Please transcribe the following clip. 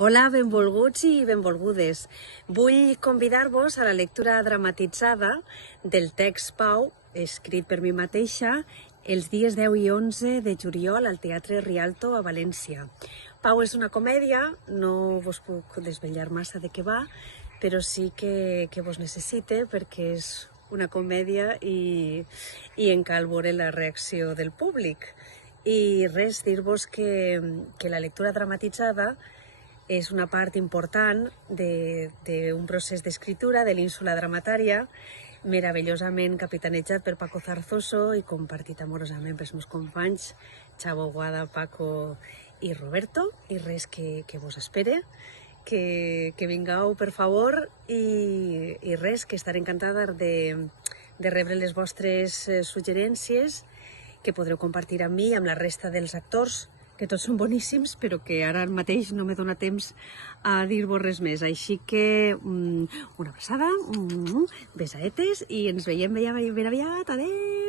Hola, benvolguts i benvolgudes. Vull convidar-vos a la lectura dramatitzada del text Pau, escrit per mi mateixa, els dies 10 i 11 de juliol al Teatre Rialto a València. Pau és una comèdia, no vos puc desvetllar massa de què va, però sí que vos necessite perquè és una comèdia i en cal veure la reacció del públic. I res, dir-vos que la lectura dramatitzada és una part important d'un procés d'escriptura de l'Ínsula Dramatària, meravellosament capitanejat per Paco Zarzoso i compartit amorosament pels meus companys Xavo Guada, Paco i Roberto. I res, que vos espere, que vingueu per favor i res, que estaré encantada de rebre les vostres suggerències que podreu compartir amb mi i amb la resta dels actors, que tots són boníssims, però que ara mateix no me dona temps a dir-vos res més. Així que una abraçada, besaetes, i ens veiem ben aviat. Adeu!